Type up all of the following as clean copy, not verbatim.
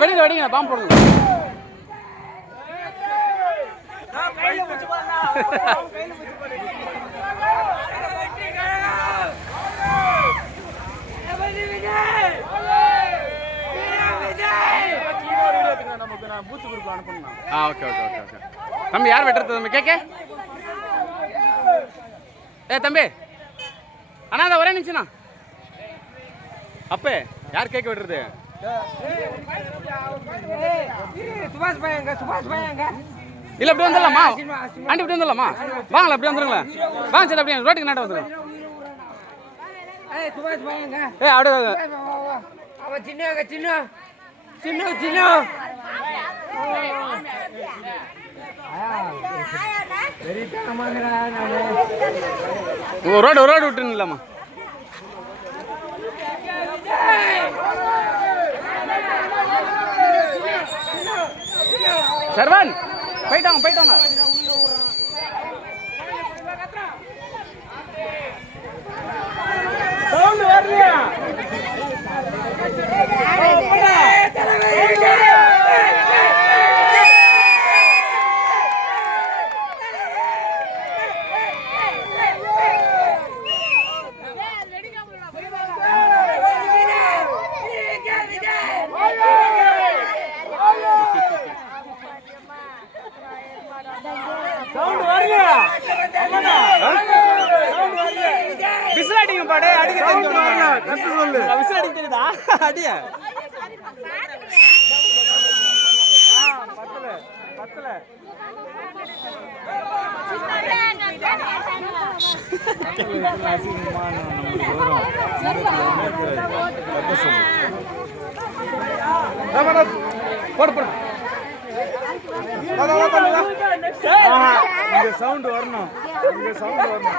வெளியில வெடிங்க பாம்பு போடுங்க. தம்பி யார் வெட்டுறது தம்பி கேட்க? தம்பி அண்ணா அதை ஒரே நிமிஷம்ண்ணா. அப்பே யார் கேட்க வெட்டுறது? சுபாஷ் பையங்க, சுபாஷ் பையங்க. இல்ல அப்படி வந்துடலாமா? ஆண்டி இப்படி வந்துடலாமா? வாங்களா அப்படி வந்துருங்களேன். வாங்க சார் அப்படியே ரோட்டுக்கு நாட்ட வந்துடும். சுபாஷ் பையங்க. அப்படியே அவன் சின்ன சின்ன சின்ன சின்ன ரோடு ரோடு விட்டுருங்களாமா? சர்வன் போயிட்டாங்க போயிட்டாங்க. சவுண்ட் வரலையா? விசில் அடிங்க பாடு. அடிக்க விசில் அடிக்க தெரியுதா? அடிய பத்தல போடு போடு. இங்க சவுண்ட் வரணும், இங்க சவுண்ட் வரணும்.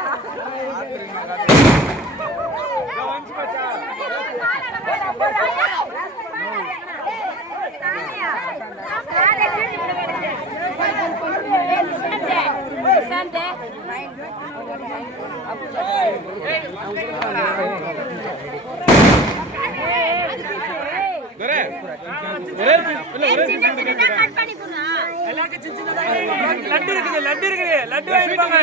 லட்டு இருக்குது, லட்டு இருக்குது, லட்டு வாங்கிப்பாங்க.